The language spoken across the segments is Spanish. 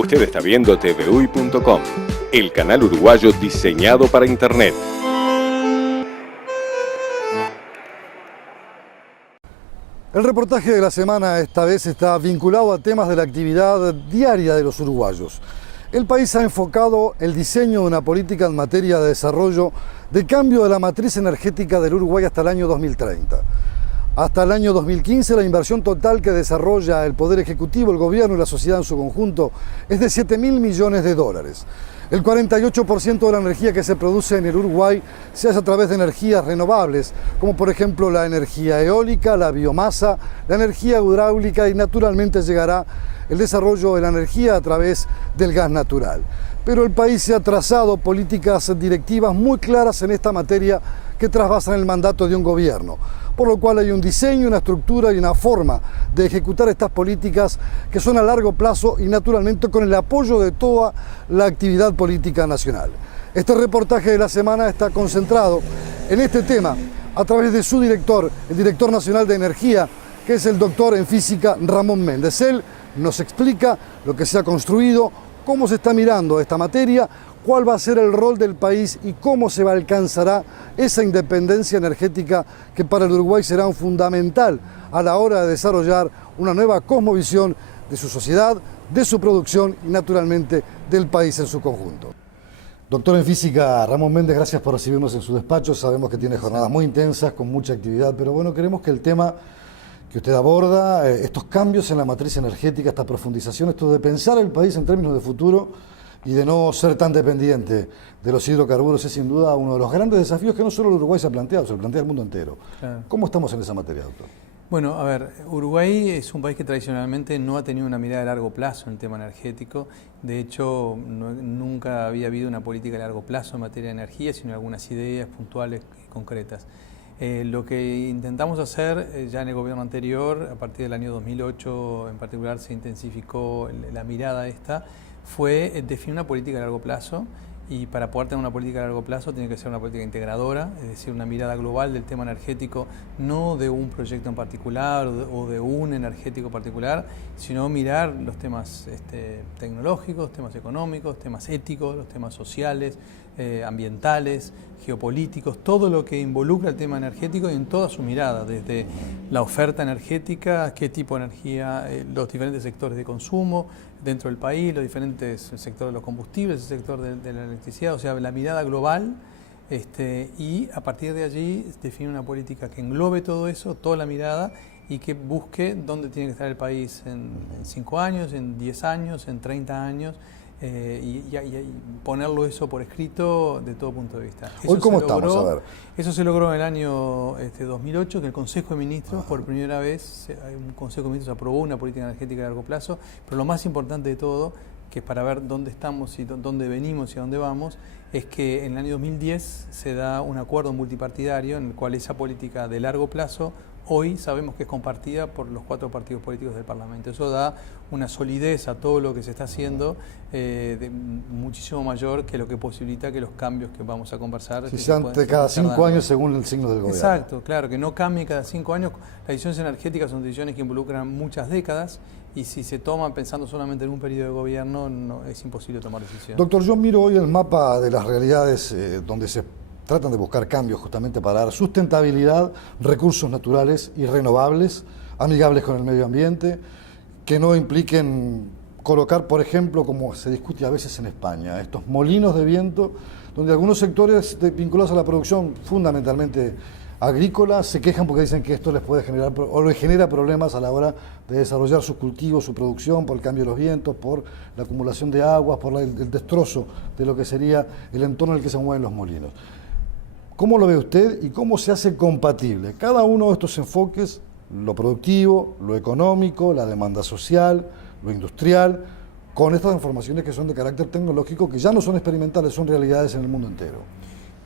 Usted está viendo TVUY.com, el canal uruguayo diseñado para Internet. El reportaje de la semana esta vez está vinculado a temas de la actividad diaria de los uruguayos. El país ha enfocado el diseño de una política en materia de desarrollo de cambio de la matriz energética del Uruguay hasta el año 2030. Hasta el año 2015 la inversión total que desarrolla el Poder Ejecutivo, el Gobierno y la sociedad en su conjunto es de 7.000 millones de dólares. El 48% de la energía que se produce en el Uruguay se hace a través de energías renovables, como por ejemplo la energía eólica, la biomasa, la energía hidráulica y naturalmente llegará el desarrollo de la energía a través del gas natural. Pero el país se ha trazado políticas directivas muy claras en esta materia que trasvasan el mandato de un gobierno, por lo cual hay un diseño, una estructura y una forma de ejecutar estas políticas que son a largo plazo y naturalmente con el apoyo de toda la actividad política nacional. Este reportaje de la semana está concentrado en este tema a través de su director, el director nacional de energía, que es el doctor en física Ramón Méndez. Él nos explica lo que se ha construido, cómo se está mirando esta materia, cuál va a ser el rol del país y cómo se alcanzará esa independencia energética que para el Uruguay será un fundamental a la hora de desarrollar una nueva cosmovisión de su sociedad, de su producción y naturalmente del país en su conjunto. Doctor en física Ramón Méndez, gracias por recibirnos en su despacho. Sabemos que tiene jornadas muy intensas, con mucha actividad, pero bueno, queremos que el tema que usted aborda, estos cambios en la matriz energética, esta profundización, esto de pensar el país en términos de futuro y de no ser tan dependiente de los hidrocarburos, es sin duda uno de los grandes desafíos que no solo el Uruguay se ha planteado, se lo plantea el mundo entero. Claro. ¿Cómo estamos en esa materia, doctor? Bueno, a ver, Uruguay es un país que tradicionalmente no ha tenido una mirada a largo plazo en el tema energético. De hecho, nunca había habido una política a largo plazo en materia de energía, sino algunas ideas puntuales y concretas. Lo que intentamos hacer ya en el gobierno anterior, a partir del año 2008 en particular se intensificó la mirada esta, fue definir una política a largo plazo, y para poder tener una política a largo plazo tiene que ser una política integradora, es decir, una mirada global del tema energético, no de un proyecto en particular o de un energético particular, sino mirar los temas tecnológicos, temas económicos, temas éticos, los temas sociales, ambientales, geopolíticos, todo lo que involucra el tema energético y en toda su mirada, desde la oferta energética, qué tipo de energía, los diferentes sectores de consumo dentro del país, los diferentes sectores de los combustibles, el sector de la electricidad, o sea, la mirada global, y a partir de allí definir una política que englobe todo eso, toda la mirada, y que busque dónde tiene que estar el país en 5 años, en 10 años, en 30 años, y ponerlo eso por escrito de todo punto de vista. Hoy, ¿cómo estamos? A ver. Eso se logró en el año 2008, que el Consejo de Ministros, por primera vez, un Consejo de Ministros aprobó una política energética a largo plazo, pero lo más importante de todo, que es para ver dónde estamos y dónde venimos y a dónde vamos, es que en el año 2010 se da un acuerdo multipartidario en el cual esa política de largo plazo hoy sabemos que es compartida por los 4 partidos políticos del Parlamento. Eso da una solidez a todo lo que se está haciendo muchísimo mayor que lo que posibilita que los cambios que vamos a conversar... Si sean cada 5 años según el signo del gobierno. Exacto, claro, que no cambie cada 5 años. Las decisiones energéticas son decisiones que involucran muchas décadas y si se toman pensando solamente en un periodo de gobierno, no, es imposible tomar decisiones. Doctor, yo miro hoy el mapa de las realidades donde se tratan de buscar cambios justamente para dar sustentabilidad, recursos naturales y renovables, amigables con el medio ambiente, que no impliquen colocar, por ejemplo, como se discute a veces en España, estos molinos de viento, donde algunos sectores vinculados a la producción fundamentalmente agrícola se quejan porque dicen que esto les puede generar o les genera problemas a la hora de desarrollar sus cultivos, su producción, por el cambio de los vientos, por la acumulación de aguas, por el destrozo de lo que sería el entorno en el que se mueven los molinos. ¿Cómo lo ve usted y cómo se hace compatible cada uno de estos enfoques, lo productivo, lo económico, la demanda social, lo industrial, con estas transformaciones que son de carácter tecnológico, que ya no son experimentales, son realidades en el mundo entero?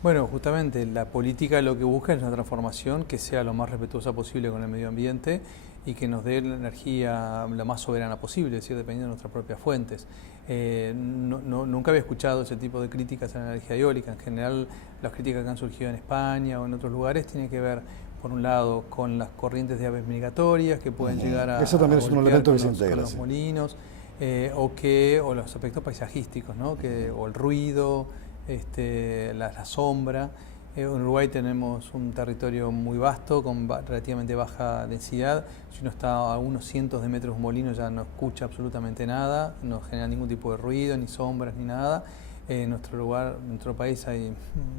Bueno, justamente la política lo que busca es una transformación que sea lo más respetuosa posible con el medio ambiente y que nos dé la energía la más soberana posible, es decir, dependiendo de nuestras propias fuentes. Nunca había escuchado ese tipo de críticas a la energía eólica. En general, las críticas que han surgido en España o en otros lugares tienen que ver, por un lado, con las corrientes de aves migratorias que pueden llegar a eso también es un elemento que se integra, con los molinos. o los aspectos paisajísticos, ¿no? O el ruido, la sombra. En Uruguay tenemos un territorio muy vasto, con relativamente baja densidad. Si uno está a unos cientos de metros de un molino ya no escucha absolutamente nada, no genera ningún tipo de ruido, ni sombras, ni nada. En nuestro país hay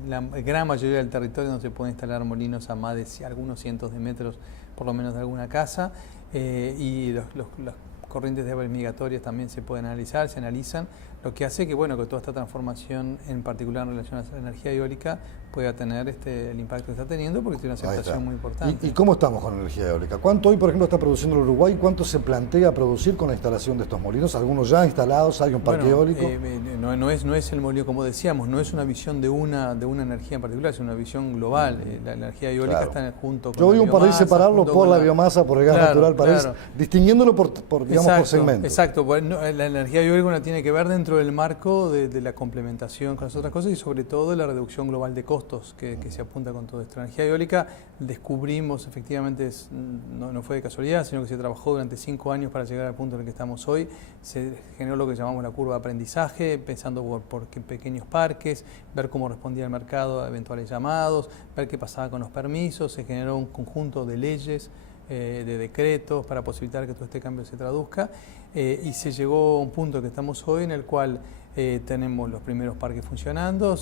la gran mayoría del territorio donde se pueden instalar molinos a más de algunos cientos de metros, por lo menos de alguna casa, y las corrientes de agua migratorias también se pueden analizar, se analizan, lo que hace que, bueno, que toda esta transformación, en particular en relación a la energía eólica, pueda tener el impacto que está teniendo, porque tiene una aceptación muy importante. ¿Y cómo estamos con energía eólica? ¿Cuánto hoy, por ejemplo, está produciendo el Uruguay? ¿Cuánto se plantea producir con la instalación de estos molinos? ¿Algunos ya instalados? ¿Hay un parque eólico? No es el molino, como decíamos, no es una visión de una energía en particular, es una visión global. La energía eólica está junto con Yo voy la un par de separarlo por la biomasa, por el gas natural, para ir distinguiéndolo por segmentos. Exacto, la energía eólica tiene que ver dentro del marco de la complementación con las otras cosas y sobre todo de la reducción global de costos que se apunta con todo esto. La energía eólica, descubrimos, efectivamente, no fue de casualidad, sino que se trabajó durante 5 años para llegar al punto en el que estamos hoy. Se generó lo que llamamos la curva de aprendizaje, pensando por pequeños parques, ver cómo respondía el mercado a eventuales llamados, ver qué pasaba con los permisos. Se generó un conjunto de leyes, de decretos para posibilitar que todo este cambio se traduzca, y se llegó a un punto que estamos hoy en el cual tenemos los primeros parques funcionando,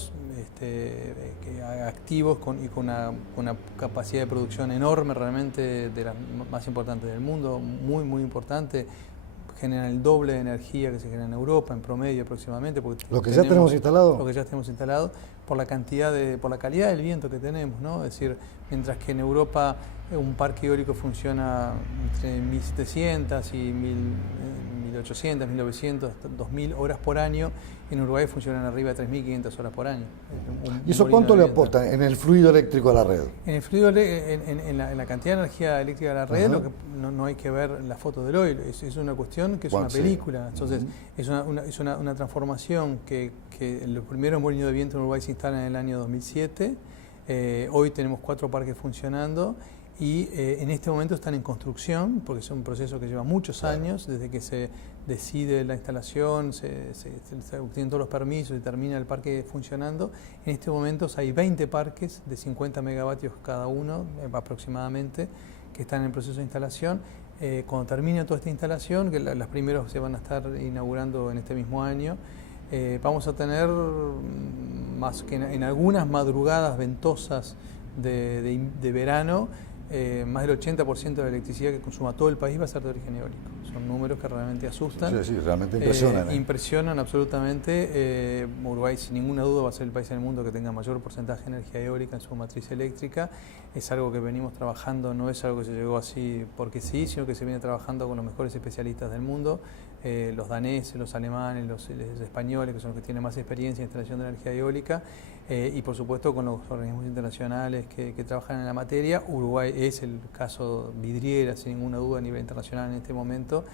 activos y con una capacidad de producción enorme, realmente de las más importantes del mundo, muy importante. Generan el doble de energía que se genera en Europa en promedio aproximadamente. Lo que ya tenemos instalado. Lo que ya tenemos instalado, por la calidad del viento que tenemos, ¿no? Es decir, mientras que en Europa un parque eólico funciona entre 1.700 y 1.800, 1.900, 2.000 horas por año, en Uruguay funcionan arriba de 3.500 horas por año. ¿Y eso cuánto le aporta en el fluido eléctrico a la red? En el fluido, en la cantidad de energía eléctrica de la red, no hay que ver la foto del hoy, es una cuestión que es una película. Entonces, es una transformación que los primeros molinos de viento en Uruguay se instalan en el año 2007. Hoy tenemos 4 parques funcionando y en este momento están en construcción, porque es un proceso que lleva muchos años, desde que se decide la instalación, se obtienen todos los permisos y termina el parque funcionando. En este momento hay 20 parques de 50 megavatios cada uno aproximadamente, que están en proceso de instalación. Cuando termine toda esta instalación, que los primeros se van a estar inaugurando en este mismo año, vamos a tener, más que en algunas madrugadas ventosas de verano, más del 80% de la electricidad que consuma todo el país va a ser de origen eólico. Son números que realmente asustan. Sí, realmente impresionan. Impresionan absolutamente. Uruguay, sin ninguna duda, va a ser el país en el mundo que tenga mayor porcentaje de energía eólica en su matriz eléctrica. Es algo que venimos trabajando, no es algo que se llegó así porque sí, sino que se viene trabajando con los mejores especialistas del mundo, los daneses, los alemanes, los españoles, que son los que tienen más experiencia en instalación de energía eólica, y por supuesto con los organismos internacionales que trabajan en la materia. Uruguay es el caso vidriera, sin ninguna duda, a nivel internacional en este momento.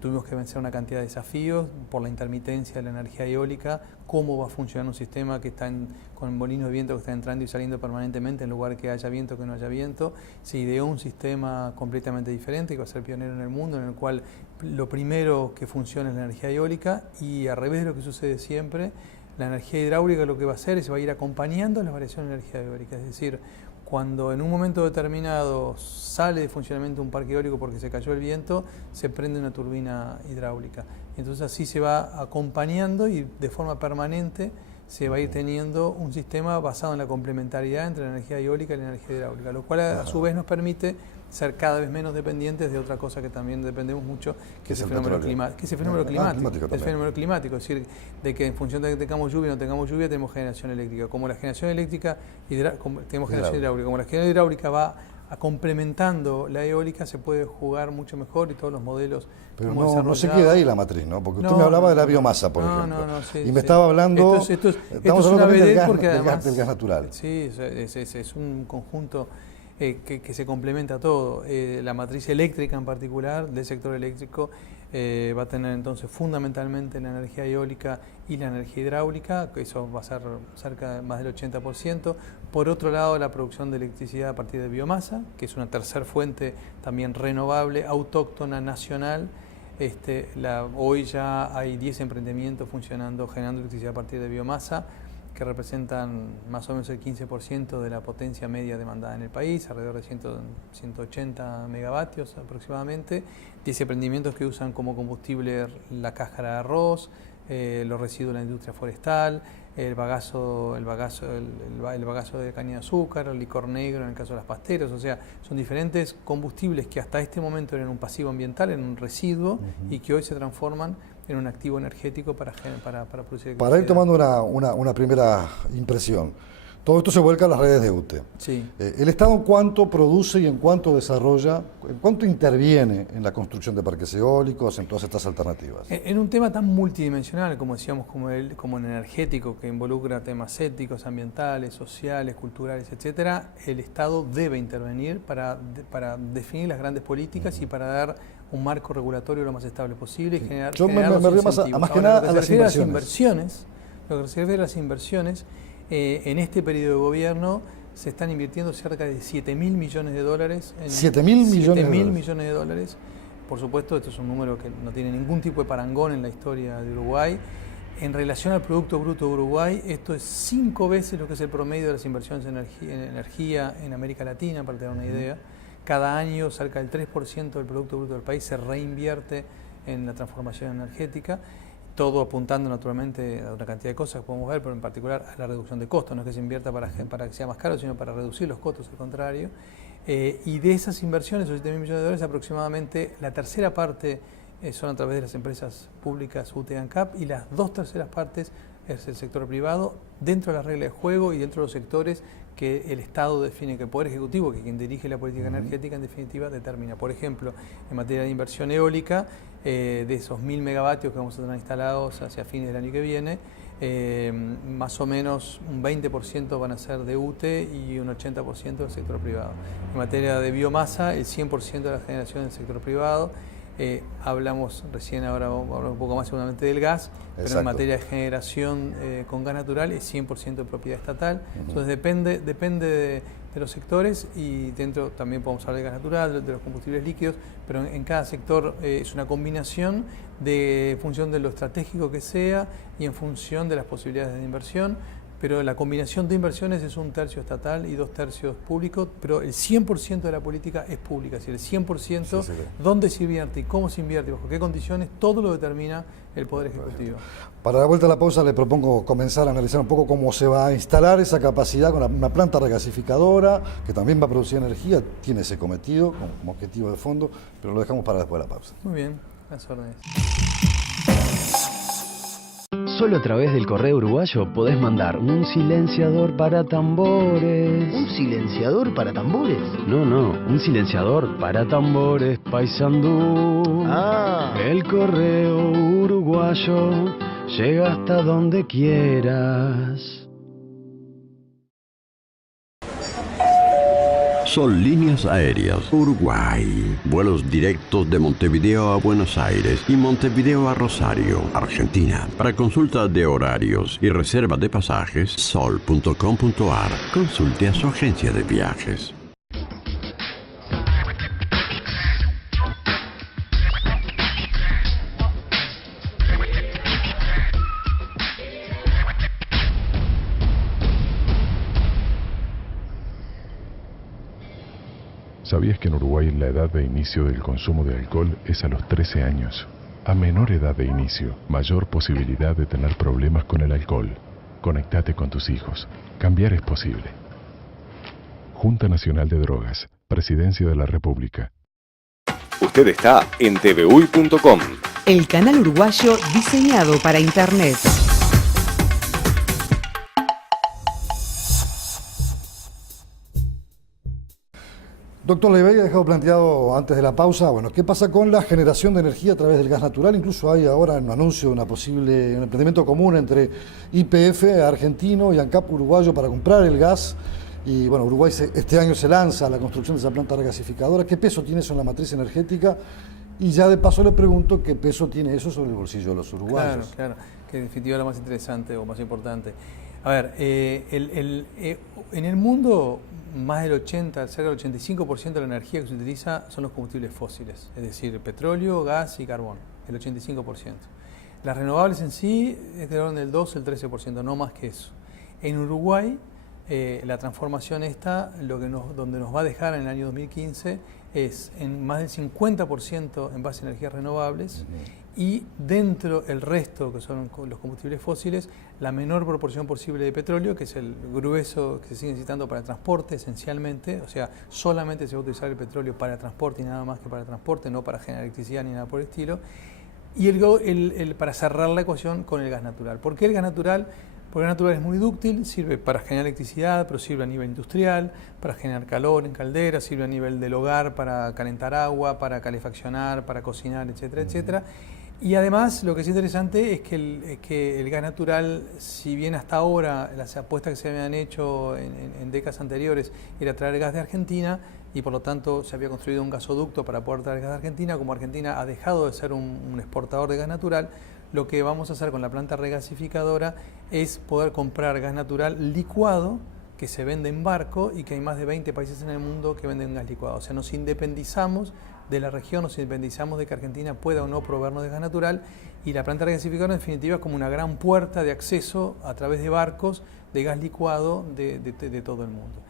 Tuvimos que vencer una cantidad de desafíos por la intermitencia de la energía eólica, cómo va a funcionar un sistema que está con molinos de viento que está entrando y saliendo permanentemente en lugar que haya viento que no haya viento. Se ideó un sistema completamente diferente que va a ser pionero en el mundo, en el cual lo primero que funciona es la energía eólica, y al revés de lo que sucede siempre, la energía hidráulica lo que va a hacer es va a ir acompañando las variaciones de energía eólica. Es decir, cuando en un momento determinado sale de funcionamiento un parque eólico porque se cayó el viento, se prende una turbina hidráulica. Entonces así se va acompañando y de forma permanente se va a ir teniendo un sistema basado en la complementariedad entre la energía eólica y la energía hidráulica, lo cual a su vez nos permite ser cada vez menos dependientes de otra cosa que también dependemos mucho, que es el fenómeno climático. El fenómeno climático, es decir, de que en función de que tengamos lluvia o no tengamos lluvia, tenemos generación eléctrica. Como la generación eléctrica, tenemos generación hidráulica. Como la generación hidráulica va complementando la eólica, se puede jugar mucho mejor y todos los modelos. Pero no se queda ahí la matriz, ¿no? Porque usted me hablaba de la biomasa, por ejemplo. Y me estaba hablando. Estamos hablando del gas natural. Sí, es un conjunto que se complementa todo. La matriz eléctrica en particular, del sector eléctrico, va a tener entonces fundamentalmente la energía eólica y la energía hidráulica, que eso va a ser cerca de más del 80%. Por otro lado, la producción de electricidad a partir de biomasa, que es una tercera fuente también renovable, autóctona, nacional, Hoy ya hay 10 emprendimientos funcionando, generando electricidad a partir de biomasa, que representan más o menos el 15% de la potencia media demandada en el país, alrededor de 180 megavatios aproximadamente. 10 emprendimientos que usan como combustible la cáscara de arroz, los residuos de la industria forestal, el bagazo de caña de azúcar, el licor negro en el caso de las pasteras. O sea, son diferentes combustibles que hasta este momento eran un pasivo ambiental, en un residuo, y que hoy se transforman en un activo energético para producir electricidad. Para ir tomando una primera impresión, todo esto se vuelca a las redes de UTE. Sí. ¿El Estado cuánto produce y en cuánto desarrolla, en cuánto interviene en la construcción de parques eólicos, en todas estas alternativas? En un tema tan multidimensional, como decíamos, como el energético, que involucra temas éticos, ambientales, sociales, culturales, etcétera, el Estado debe intervenir para definir las grandes políticas y para dar un marco regulatorio lo más estable posible y generar Yo me los río incentivos. más que nada a las inversiones. Lo que se refiere a las inversiones, en este periodo de gobierno se están invirtiendo cerca de $7.000 millones. ¿7.000 millones de dólares? Por supuesto, esto es un número que no tiene ningún tipo de parangón en la historia de Uruguay. En relación al Producto Bruto de Uruguay, esto es 5 veces lo que es el promedio de las inversiones en energía en América Latina, para tener una idea. Cada año cerca del 3% del Producto Bruto del país se reinvierte en la transformación energética, todo apuntando naturalmente a una cantidad de cosas que podemos ver, pero en particular a la reducción de costos. No es que se invierta para que sea más caro, sino para reducir los costos, al contrario. Y de esas inversiones, esos $7.000 millones, aproximadamente la tercera parte son a través de las empresas públicas UTE y ANCAP, y las 2/3 partes es el sector privado, dentro de las reglas de juego y dentro de los sectores que el Estado define, que el Poder Ejecutivo, que quien dirige la política energética, en definitiva determina. Por ejemplo, en materia de inversión eólica, de esos 1.000 megavatios que vamos a tener instalados hacia fines del año que viene, más o menos un 20% van a ser de UTE y un 80% del sector privado. En materia de biomasa, el 100% de la generación del sector privado. Hablamos recién, ahora vamos a hablar un poco más seguramente del gas, pero Exacto. en materia de generación con gas natural es 100% de propiedad estatal. Entonces depende de los sectores, y dentro también podemos hablar de gas natural, de los combustibles líquidos, pero en cada sector es una combinación en función de lo estratégico que sea y en función de las posibilidades de inversión. Pero la combinación de inversiones es 1/3 estatal y 2/3 público, pero el 100% de la política es pública, es decir, el 100% dónde se invierte y cómo se invierte, bajo qué condiciones, todo lo determina el Poder Ejecutivo. Para la vuelta a la pausa le propongo comenzar a analizar un poco cómo se va a instalar esa capacidad con una planta regasificadora que también va a producir energía, tiene ese cometido como objetivo de fondo, pero lo dejamos para después de la pausa. Muy bien, las órdenes. Solo a través del correo uruguayo podés mandar un silenciador para tambores. ¿Un silenciador para tambores? No, un silenciador para tambores, Paysandú. Ah. El correo uruguayo llega hasta donde quieras. Sol Líneas Aéreas Uruguay. Vuelos directos de Montevideo a Buenos Aires y Montevideo a Rosario, Argentina. Para consulta de horarios y reserva de pasajes, sol.com.ar. Consulte a su agencia de viajes. ¿Sabías que en Uruguay la edad de inicio del consumo de alcohol es a los 13 años? A menor edad de inicio, mayor posibilidad de tener problemas con el alcohol. Conectate con tus hijos. Cambiar es posible. Junta Nacional de Drogas. Presidencia de la República. Usted está en tvui.com. El canal uruguayo diseñado para Internet. Doctor Levey ha dejado planteado antes de la pausa, bueno, ¿qué pasa con la generación de energía a través del gas natural? Incluso hay ahora un anuncio de un emprendimiento común entre YPF argentino y ANCAP uruguayo para comprar el gas. Y bueno, Uruguay este año se lanza a la construcción de esa planta regasificadora. ¿Qué peso tiene eso en la matriz energética? Y ya de paso le pregunto qué peso tiene eso sobre el bolsillo de los uruguayos. Claro, que en definitiva es lo más interesante o más importante. A ver, en el mundo más del 80, cerca del 85% de la energía que se utiliza son los combustibles fósiles, es decir, petróleo, gas y carbón, el 85%. Las renovables en sí es del orden del 2, el 13%, no más que eso. En Uruguay, la transformación esta, donde nos va a dejar en el año 2015, es en más del 50% en base a energías renovables y dentro el resto, que son los combustibles fósiles, la menor proporción posible de petróleo, que es el grueso que se sigue necesitando para el transporte esencialmente, o sea, solamente se va a utilizar el petróleo para el transporte y nada más que para el transporte, no para generar electricidad ni nada por el estilo, y para cerrar la ecuación con el gas natural. ¿Por qué el gas natural? Porque el gas natural es muy dúctil, sirve para generar electricidad, pero sirve a nivel industrial, para generar calor en calderas, sirve a nivel del hogar, para calentar agua, para calefaccionar, para cocinar, etcétera, etcétera. Y además, lo que es interesante es que el gas natural, si bien hasta ahora las apuestas que se habían hecho en décadas anteriores era traer gas de Argentina, y por lo tanto se había construido un gasoducto para poder traer gas de Argentina, como Argentina ha dejado de ser un exportador de gas natural, lo que vamos a hacer con la planta regasificadora es poder comprar gas natural licuado que se vende en barco y que hay más de 20 países en el mundo que venden gas licuado. O sea, nos independizamos de la región, nos independizamos de que Argentina pueda o no proveernos de gas natural, y la planta regasificadora en definitiva es como una gran puerta de acceso a través de barcos de gas licuado de todo el mundo.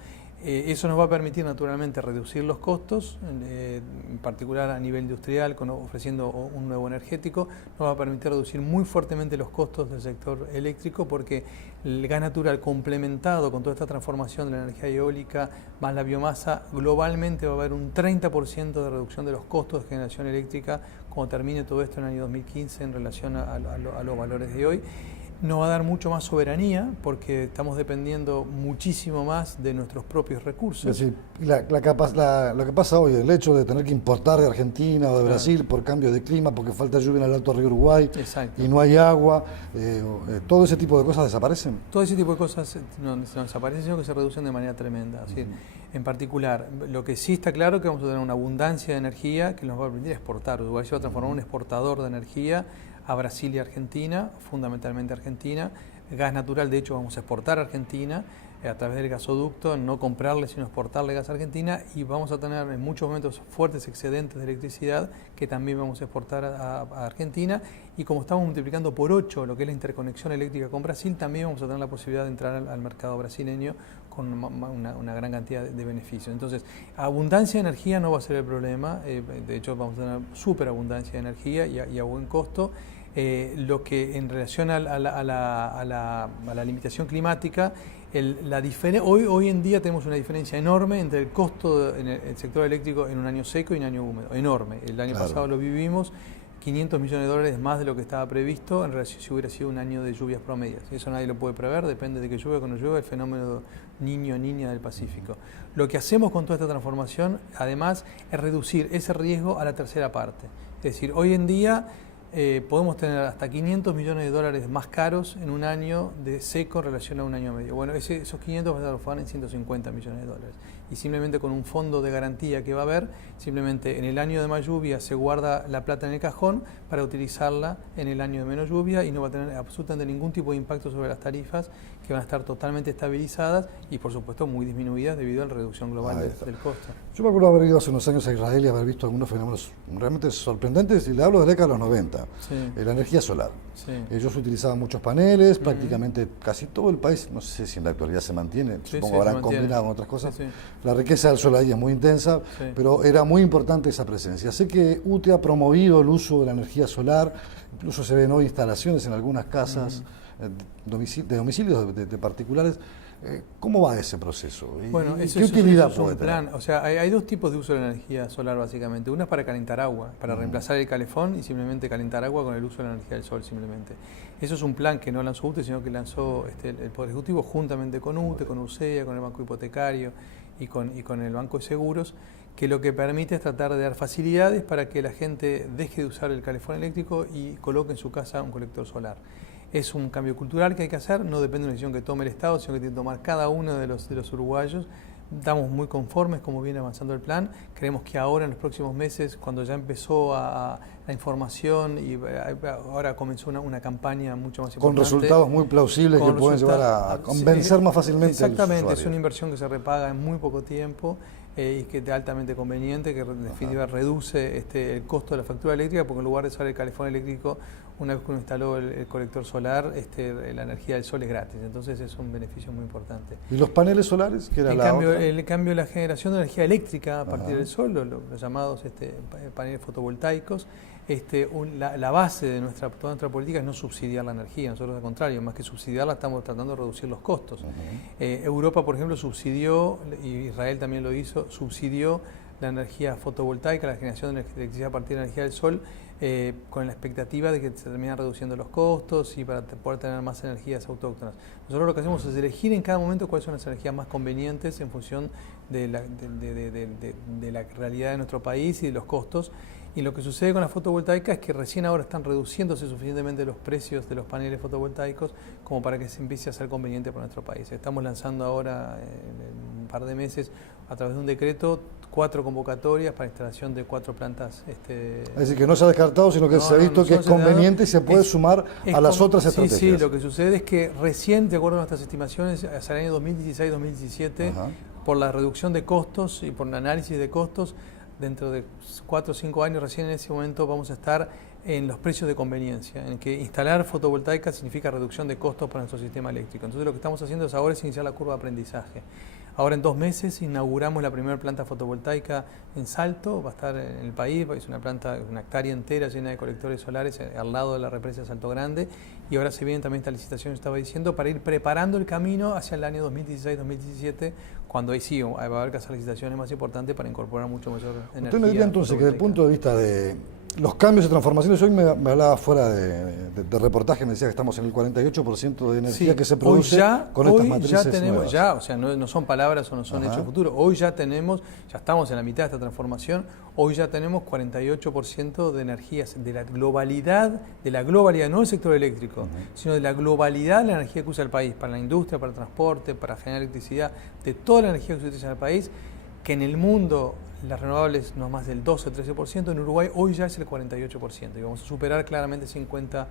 Eso nos va a permitir naturalmente reducir los costos, en particular a nivel industrial, ofreciendo un nuevo energético. Nos va a permitir reducir muy fuertemente los costos del sector eléctrico, porque el gas natural complementado con toda esta transformación de la energía eólica más la biomasa, globalmente va a haber un 30% de reducción de los costos de generación eléctrica cuando termine todo esto en el año 2015 en relación a los valores de hoy. Nos va a dar mucho más soberanía porque estamos dependiendo muchísimo más de nuestros propios recursos. Es decir, lo que pasa hoy, el hecho de tener que importar de Argentina o de Brasil por cambio de clima, porque falta lluvia en el Alto Río Uruguay. Exacto. Y no hay agua, todo ese tipo de cosas desaparecen. Todo ese tipo de cosas no desaparecen, sino que se reducen de manera tremenda. Así, en particular, lo que sí está claro es que vamos a tener una abundancia de energía que nos va a permitir exportar. Uruguay se va a transformar en un exportador de energía a Brasil y Argentina, fundamentalmente Argentina. Gas natural, de hecho, vamos a exportar a Argentina a través del gasoducto, no comprarle, sino exportarle gas a Argentina, y vamos a tener en muchos momentos fuertes excedentes de electricidad que también vamos a exportar a Argentina, y como estamos multiplicando por 8 lo que es la interconexión eléctrica con Brasil, también vamos a tener la posibilidad de entrar al mercado brasileño con una gran cantidad de beneficios. Entonces, abundancia de energía no va a ser el problema, de hecho vamos a tener superabundancia de energía y a buen costo. Lo que en relación a la limitación climática, hoy en día tenemos una diferencia enorme entre el costo en el sector eléctrico en un año seco y un año húmedo, enorme. El año pasado lo vivimos, $500 millones más de lo que estaba previsto en relación si hubiera sido un año de lluvias promedias. Eso nadie lo puede prever, depende de que llueva o no llueva, el fenómeno niño-niña del Pacífico. Lo que hacemos con toda esta transformación, además, es reducir ese riesgo a la tercera parte. Es decir, hoy en día podemos tener hasta $500 millones más caros en un año de seco en relación a un año medio. Bueno, esos 500 van a transformar en $150 millones. Y simplemente con un fondo de garantía que va a haber, simplemente en el año de más lluvia se guarda la plata en el cajón para utilizarla en el año de menos lluvia, y no va a tener absolutamente ningún tipo de impacto sobre las tarifas, que van a estar totalmente estabilizadas y por supuesto muy disminuidas debido a la reducción global del costo. Yo me acuerdo haber ido hace unos años a Israel y haber visto algunos fenómenos realmente sorprendentes, y le hablo de la década de los 90, la energía solar. Ellos utilizaban muchos paneles, prácticamente casi todo el país, no sé si en la actualidad se mantiene, supongo habrán combinado con otras cosas. La riqueza del sol ahí es muy intensa, pero era muy importante esa presencia. Sé que UTE ha promovido el uso de la energía solar, incluso se ven hoy instalaciones en algunas casas de domicilios de particulares. ¿Cómo va ese proceso? Bueno, ¿qué utilidad puede tener? O sea, hay dos tipos de uso de la energía solar básicamente. Una es para calentar agua, para reemplazar el calefón y simplemente calentar agua con el uso de la energía del sol simplemente. Eso es un plan que no lanzó UTE, sino que lanzó el Poder Ejecutivo juntamente con UTE, con UCEA, con el Banco Hipotecario y con el Banco de Seguros, que lo que permite es tratar de dar facilidades para que la gente deje de usar el calefón eléctrico y coloque en su casa un colector solar. Es un cambio cultural que hay que hacer, no depende de una decisión que tome el Estado, sino que tiene que tomar cada uno de los uruguayos, Estamos muy conformes como viene avanzando el plan. Creemos que ahora en los próximos meses, cuando ya empezó la información y ahora comenzó una campaña mucho más importante. Con resultados muy plausibles que pueden llevar a convencer más fácilmente a los usuarios. Exactamente, es una inversión que se repaga en muy poco tiempo y que es altamente conveniente, que en definitiva reduce el costo de la factura eléctrica, porque en lugar de usar el calefón eléctrico, una vez que uno instaló el colector solar, la energía del sol es gratis, entonces es un beneficio muy importante. ¿Y los paneles solares? ¿Qué era el cambio de la generación de energía eléctrica a partir del sol, los llamados paneles fotovoltaicos. La base de toda nuestra política es no subsidiar la energía, nosotros al contrario, más que subsidiarla estamos tratando de reducir los costos. Europa, por ejemplo, subsidió, y Israel también lo hizo, subsidió la energía fotovoltaica, la generación de electricidad a partir de la energía del sol, con la expectativa de que se terminan reduciendo los costos y para poder tener más energías autóctonas. Nosotros lo que hacemos es elegir en cada momento cuáles son las energías más convenientes en función de la realidad de nuestro país y de los costos. Y lo que sucede con la fotovoltaica es que recién ahora están reduciéndose suficientemente los precios de los paneles fotovoltaicos como para que se empiece a ser conveniente para nuestro país. Estamos lanzando ahora, en un par de meses, a través de un decreto, 4 convocatorias para instalación de 4 plantas. Es decir, que no se ha descartado, sino que se ha visto que es conveniente y se puede sumar a las otras estrategias. Sí, lo que sucede es que recién, de acuerdo a nuestras estimaciones, hacia el año 2016-2017, por la reducción de costos y por un análisis de costos, dentro de 4 o 5 años, recién en ese momento vamos a estar en los precios de conveniencia, en que instalar fotovoltaica significa reducción de costos para nuestro sistema eléctrico. Entonces lo que estamos haciendo ahora es iniciar la curva de aprendizaje. Ahora en 2 meses inauguramos la primera planta fotovoltaica en Salto, va a estar en el país, es una planta, una hectárea entera llena de colectores solares al lado de la represa de Salto Grande, y ahora se viene también esta licitación, estaba diciendo, para ir preparando el camino hacia el año 2016-2017, cuando ahí sí va a haber que hacer licitaciones más importantes para incorporar mucho mayor energía. Usted me diría entonces que desde el punto de vista de los cambios y transformaciones, hoy me hablaba fuera de reportaje, me decía que estamos en el 48% de energía que se produce con estas matrices nuevas. O sea, no son palabras o no son hechos futuros, hoy ya tenemos, ya estamos en la mitad de esta transformación, hoy ya tenemos 48% de energías, de la globalidad, no del sector eléctrico, sino de la globalidad de la energía que usa el país, para la industria, para el transporte, para generar electricidad, de toda la energía que se utiliza en el país, que en el mundo las renovables no más del 12 o 13%, en Uruguay hoy ya es el 48%, y vamos a superar claramente 50%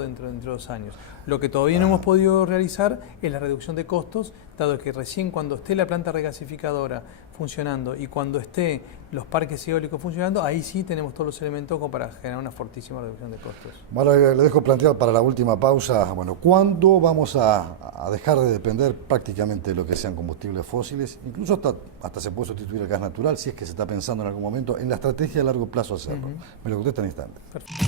dentro de 2 años. Lo que todavía no hemos podido realizar es la reducción de costos, dado que recién cuando esté la planta regasificadora funcionando y cuando esté los parques eólicos funcionando, ahí sí tenemos todos los elementos como para generar una fortísima reducción de costos. Ahora le dejo planteado para la última pausa, bueno, ¿cuándo vamos a dejar de depender prácticamente de lo que sean combustibles fósiles? Incluso hasta se puede sustituir el gas natural, si es que se está pensando en algún momento en la estrategia a largo plazo hacerlo. Me lo contesta en instante. Perfecto.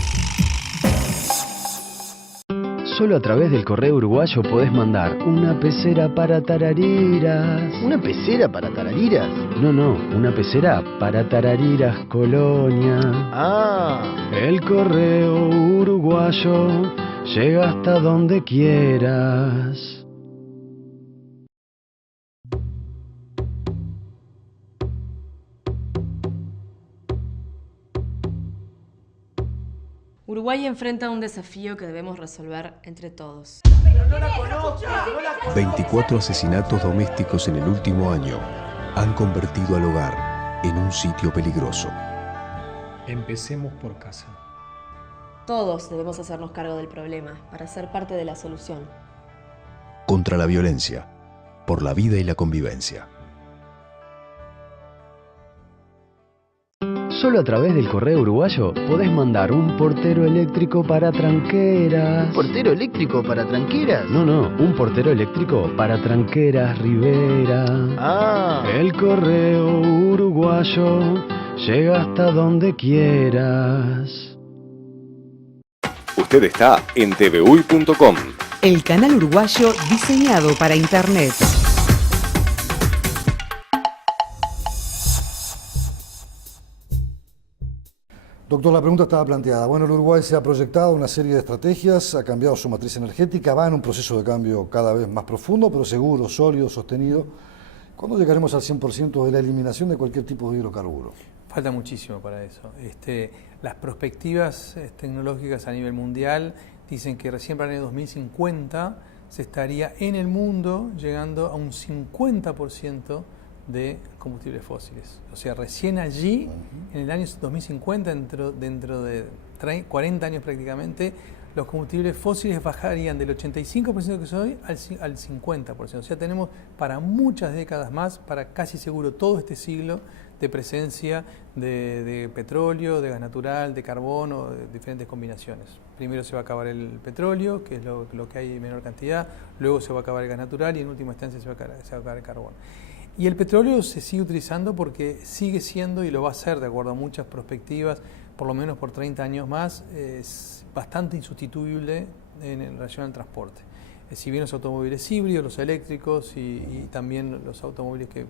Solo a través del correo uruguayo podés mandar una pecera para tarariras. ¿Una pecera para tarariras? No, una pecera para tarariras, Colonia. Ah. El correo uruguayo llega hasta donde quieras. Uruguay enfrenta un desafío que debemos resolver entre todos. 24 asesinatos domésticos en el último año han convertido al hogar en un sitio peligroso. Empecemos por casa. Todos debemos hacernos cargo del problema para ser parte de la solución. Contra la violencia, por la vida y la convivencia. Solo a través del correo uruguayo podés mandar un portero eléctrico para tranqueras. ¿Portero eléctrico para tranqueras? No, un portero eléctrico para tranqueras, Rivera. Ah. El correo uruguayo llega hasta donde quieras. Usted está en tvuy.com. El canal uruguayo diseñado para Internet. Doctor, la pregunta estaba planteada. Bueno, el Uruguay se ha proyectado una serie de estrategias, ha cambiado su matriz energética, va en un proceso de cambio cada vez más profundo, pero seguro, sólido, sostenido. ¿Cuándo llegaremos al 100% de la eliminación de cualquier tipo de hidrocarburo? Falta muchísimo para eso. Las perspectivas tecnológicas a nivel mundial dicen que recién para el año 2050 se estaría en el mundo llegando a un 50% de combustibles fósiles. O sea, recién allí, en el año 2050, dentro de 40 años prácticamente, los combustibles fósiles bajarían del 85% que son hoy al 50%. O sea, tenemos para muchas décadas más, para casi seguro todo este siglo, de presencia de petróleo, de gas natural, de carbono, de diferentes combinaciones. Primero se va a acabar el petróleo, que es lo que hay en menor cantidad, luego se va a acabar el gas natural y en última instancia se va a acabar el carbón. Y el petróleo se sigue utilizando porque sigue siendo, y lo va a ser de acuerdo a muchas perspectivas, por lo menos por 30 años más, es bastante insustituible en relación al transporte. Si bien los automóviles híbridos, los eléctricos y también los automóviles que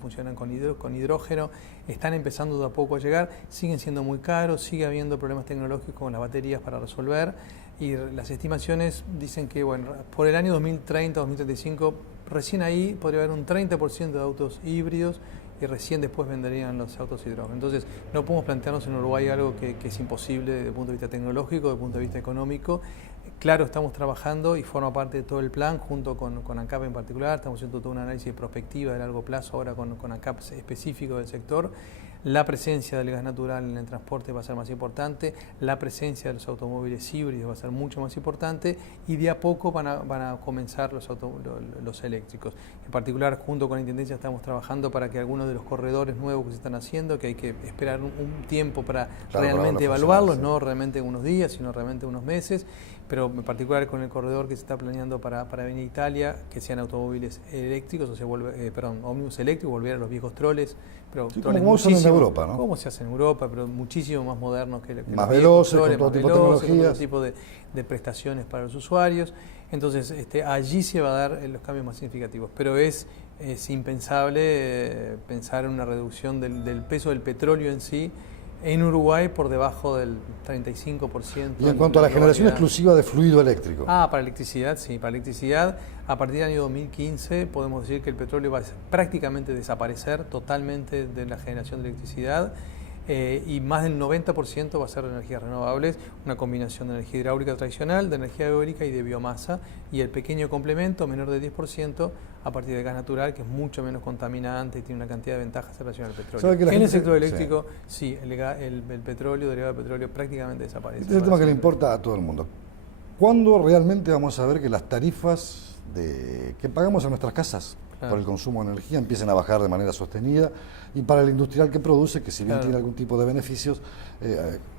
funcionan con hidrógeno están empezando de a poco a llegar, siguen siendo muy caros, sigue habiendo problemas tecnológicos con las baterías para resolver, y las estimaciones dicen que por el año 2030-2035 recién ahí podría haber un 30% de autos híbridos y recién después venderían los autos hidrógeno. Entonces no podemos plantearnos en Uruguay algo que es imposible desde el punto de vista tecnológico, desde el punto de vista económico. Claro, estamos trabajando y forma parte de todo el plan, junto con ANCAP en particular. Estamos haciendo todo un análisis de perspectiva de largo plazo ahora con ANCAP específico del sector. La presencia del gas natural en el transporte va a ser más importante, la presencia de los automóviles híbridos va a ser mucho más importante, y de a poco van a comenzar los eléctricos. En particular, junto con la Intendencia estamos trabajando para que algunos de los corredores nuevos que se están haciendo, que hay que esperar un tiempo para realmente evaluarlos, no realmente unos días, sino realmente unos meses, pero en particular con el corredor que se está planeando para venir a Italia, que sean automóviles eléctricos, o sea, ómnibus eléctricos, volver a los viejos troles, pero sí, troles como se hacen en Europa, ¿no? Como se hace en Europa, pero muchísimo más modernos que más veloces, con todo tipo de tecnologías, con todo tipo de prestaciones para los usuarios. Entonces, allí se va a dar los cambios más significativos, pero es impensable pensar en una reducción del peso del petróleo en sí en Uruguay por debajo del 35%. Y en cuanto a la generación exclusiva de fluido eléctrico. Para electricidad, sí. Para electricidad, a partir del año 2015 podemos decir que el petróleo va a prácticamente desaparecer totalmente de la generación de electricidad. Y más del 90% va a ser de energías renovables, una combinación de energía hidráulica tradicional, de energía eólica y de biomasa, y el pequeño complemento, menor de 10%, a partir de gas natural, que es mucho menos contaminante y tiene una cantidad de ventajas en relación al petróleo. En el sector eléctrico, sí, el petróleo, derivado del petróleo, prácticamente desaparece. Este es el tema que le importa a todo el mundo. ¿Cuándo realmente vamos a ver que las tarifas que pagamos en nuestras casas por el consumo de energía empiecen a bajar de manera sostenida, y para el industrial que produce, que si bien tiene algún tipo de beneficios,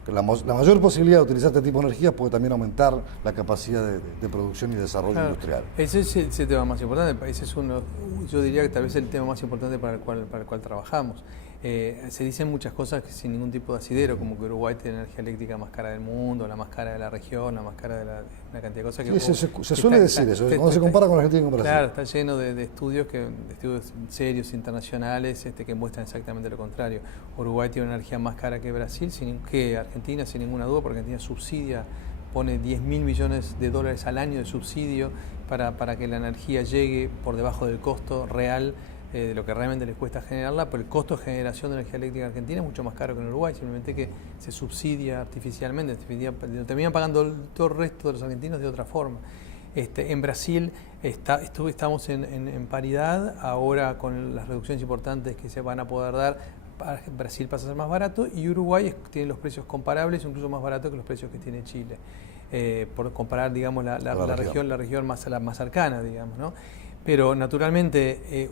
la mayor posibilidad de utilizar este tipo de energía puede también aumentar la capacidad de producción y desarrollo industrial? Ese es el tema más importante. Ese es yo diría que tal vez el tema más importante para el cual trabajamos. Se dicen muchas cosas que sin ningún tipo de asidero, como que Uruguay tiene la energía eléctrica más cara del mundo, la más cara de la región, la más cara de una cantidad de cosas que... Sí, se suele decir eso, cuando se compara con la Argentina en comparación. Claro, está lleno de estudios serios, internacionales, que muestran exactamente lo contrario. Uruguay tiene una energía más cara que Brasil, que Argentina, sin ninguna duda, porque Argentina subsidia, pone $10.000 millones al año de subsidio para que la energía llegue por debajo del costo real de lo que realmente les cuesta generarla, pero el costo de generación de energía eléctrica en Argentina es mucho más caro que en Uruguay, simplemente que se subsidia artificialmente, terminan pagando todo el resto de los argentinos de otra forma. En Brasil estamos en paridad, ahora con las reducciones importantes que se van a poder dar, Brasil pasa a ser más barato, y Uruguay tiene los precios comparables, incluso más baratos que los precios que tiene Chile, por comparar, digamos, la región más cercana, digamos, ¿no? Pero naturalmente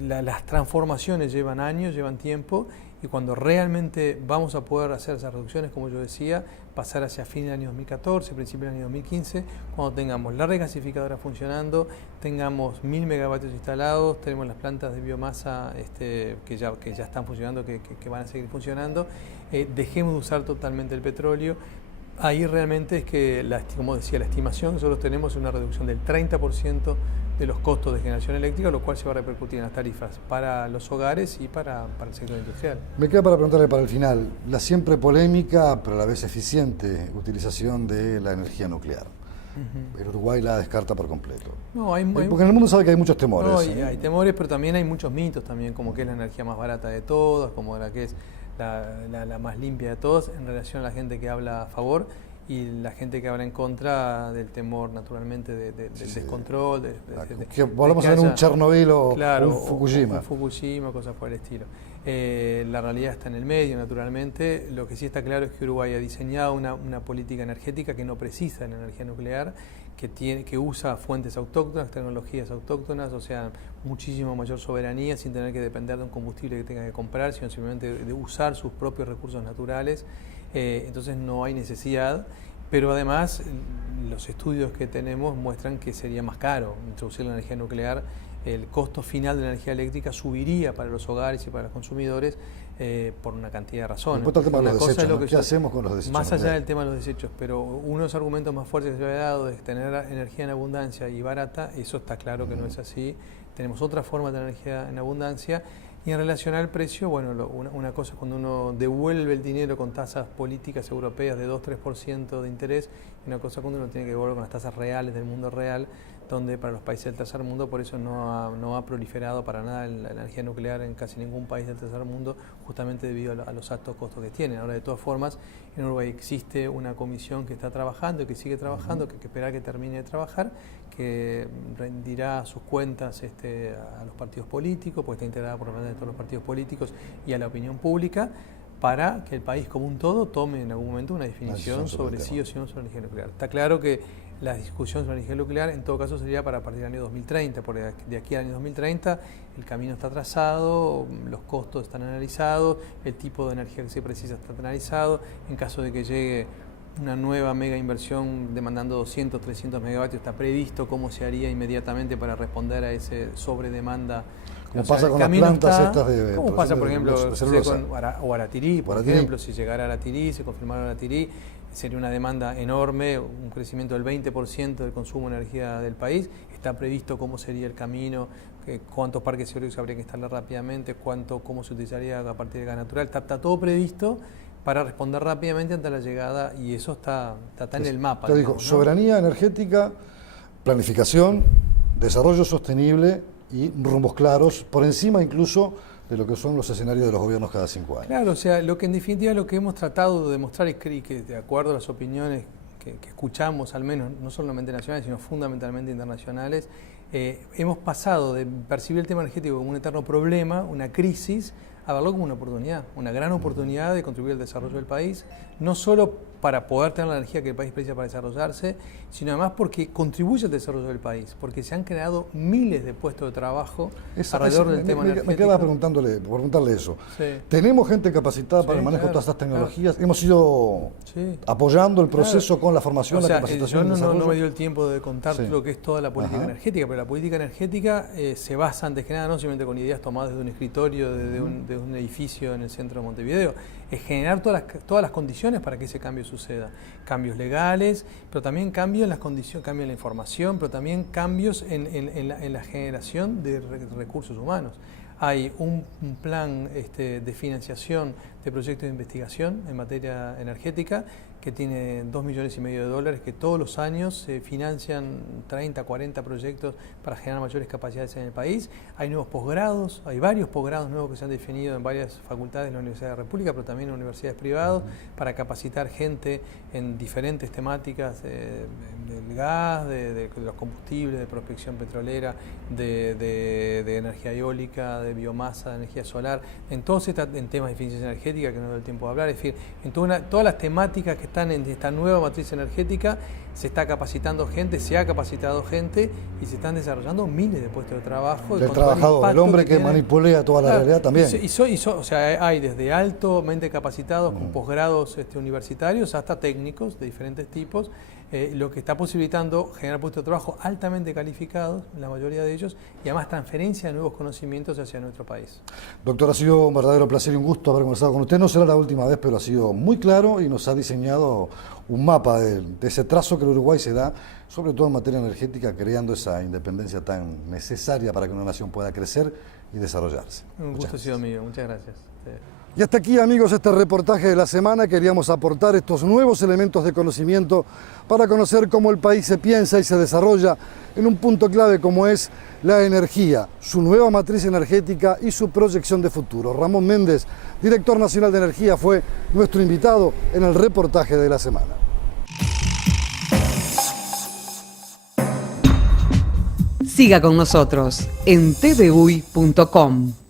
las transformaciones llevan años, llevan tiempo, y cuando realmente vamos a poder hacer esas reducciones, como yo decía, pasar hacia fin del año 2014, principio del año 2015, cuando tengamos la regasificadora funcionando, tengamos 1.000 megavatios instalados, tenemos las plantas de biomasa que ya están funcionando, que van a seguir funcionando, dejemos de usar totalmente el petróleo. Ahí realmente es que, como decía, la estimación que nosotros tenemos es una reducción del 30% de los costos de generación eléctrica, lo cual se va a repercutir en las tarifas para los hogares y para el sector industrial. Me queda para preguntarle para el final, la siempre polémica, pero a la vez eficiente utilización de la energía nuclear. El Uruguay la descarta por completo. Porque en el mundo sabe que hay muchos temores. Hay temores, pero también hay muchos mitos también, como que es la energía más barata de todas, como la que es la más limpia de todos, en relación a la gente que habla a favor. y la gente que habla en contra del temor naturalmente del descontrol, que volvamos a ver un Chernobyl o claro, un Fukushima. Un Fukushima, cosas por el estilo. La realidad está en el medio, naturalmente. Lo que sí está claro es que Uruguay ha diseñado una política energética que no precisa de la energía nuclear, que usa fuentes autóctonas, tecnologías autóctonas, o sea, muchísimo mayor soberanía sin tener que depender de un combustible que tenga que comprar, sino simplemente de usar sus propios recursos naturales. Entonces no hay necesidad, pero además los estudios que tenemos muestran que sería más caro introducir la energía nuclear. El costo final de la energía eléctrica subiría para los hogares y para los consumidores por una cantidad de razones. El tema de los desechos, ¿no? ¿Qué hacemos con los desechos? Más allá del tema de los desechos, pero uno de los argumentos más fuertes que se había dado es tener energía en abundancia y barata, eso está claro que no es así. Tenemos otra forma de energía en abundancia. Y en relación al precio, bueno, una cosa es cuando uno devuelve el dinero con tasas políticas europeas de 2-3% de interés, y una cosa cuando uno tiene que devolver con las tasas reales del mundo real, donde para los países del tercer mundo por eso no ha proliferado para nada la energía nuclear en casi ningún país del tercer mundo, justamente debido a los altos costos que tienen. Ahora, de todas formas, en Uruguay existe una comisión que está trabajando y que sigue trabajando, que hay que esperar que termine de trabajar, que rendirá sus cuentas a los partidos políticos, porque está integrada por representantes de todos los partidos políticos y a la opinión pública, para que el país como un todo tome en algún momento una definición sobre sí o sí no sobre la energía nuclear. Está claro que la discusión sobre la energía nuclear en todo caso sería para a partir del año 2030, porque de aquí al año 2030 el camino está trazado, los costos están analizados, el tipo de energía que se precisa está analizado. En caso de que llegue una nueva mega inversión demandando 200, 300 megavatios, está previsto cómo se haría inmediatamente para responder a ese sobredemanda. Como pasa con las plantas estas de... ¿Cómo pasa, por ejemplo, con Aratirí, por ejemplo, si llegara a Aratirí, se confirmara Aratirí, sería una demanda enorme, un crecimiento del 20% del consumo de energía del país. Está previsto cómo sería el camino, cuántos parques eólicos habría que instalar rápidamente, cómo se utilizaría a partir de gas natural. Está todo previsto para responder rápidamente ante la llegada, y eso está en el mapa. Te digo, ¿no? Soberanía energética, planificación, desarrollo sostenible y rumbos claros, por encima incluso de lo que son los escenarios de los gobiernos cada 5 años. Claro, o sea, lo que en definitiva lo que hemos tratado de demostrar y que de acuerdo a las opiniones que escuchamos, al menos, no solamente nacionales, sino fundamentalmente internacionales, hemos pasado de percibir el tema energético como un eterno problema, una crisis, a verlo como una oportunidad, una gran oportunidad de contribuir al desarrollo del país, no solo para poder tener la energía que el país precisa para desarrollarse, sino además porque contribuye al desarrollo del país, porque se han creado miles de puestos de trabajo alrededor del tema energético. Me quedaba preguntarle eso. Sí. ¿Tenemos gente capacitada para el manejo de todas estas tecnologías? ¿Hemos ido apoyando el proceso con la formación, la capacitación? Yo no me dio el tiempo de contar lo que es toda la política energética, pero la política energética se basa antes que nada no simplemente con ideas tomadas de un escritorio, de un edificio en el centro de Montevideo, es generar todas las condiciones para que ese cambio suceda. Cambios legales, pero también cambios en las condiciones, cambios en la información, pero también cambios en la generación de recursos humanos. Hay un plan de financiación de proyectos de investigación en materia energética que tiene $2,5 millones, que todos los años se financian 30, 40 proyectos para generar mayores capacidades en el país. Hay nuevos posgrados, hay varios posgrados nuevos que se han definido en varias facultades de la Universidad de la República, pero también en universidades privadas, para capacitar gente en diferentes temáticas del gas, de los combustibles, de prospección petrolera, de energía eólica, de biomasa, de energía solar, en temas de eficiencia energética, que no doy el tiempo de hablar, es decir, en todas las temáticas que están en esta nueva matriz energética, se está capacitando gente, se ha capacitado gente y se están desarrollando miles de puestos de trabajo. Del trabajador, el hombre que manipulea toda la realidad también. O sea, hay desde altamente capacitados con posgrados universitarios hasta técnicos de diferentes tipos, lo que está posibilitando generar puestos de trabajo altamente calificados, la mayoría de ellos, y además transferencia de nuevos conocimientos hacia nuestro país. Doctor, ha sido un verdadero placer y un gusto haber conversado con usted. No será la última vez, pero ha sido muy claro y nos ha diseñado un mapa de ese trazo que el Uruguay se da, sobre todo en materia energética, creando esa independencia tan necesaria para que una nación pueda crecer y desarrollarse. Un gusto ha sido mío, muchas gracias. Y hasta aquí, amigos, este reportaje de la semana. Queríamos aportar estos nuevos elementos de conocimiento para conocer cómo el país se piensa y se desarrolla en un punto clave como es la energía, su nueva matriz energética y su proyección de futuro. Ramón Méndez, director nacional de energía, fue nuestro invitado en el reportaje de la semana. Siga con nosotros en tvuy.com.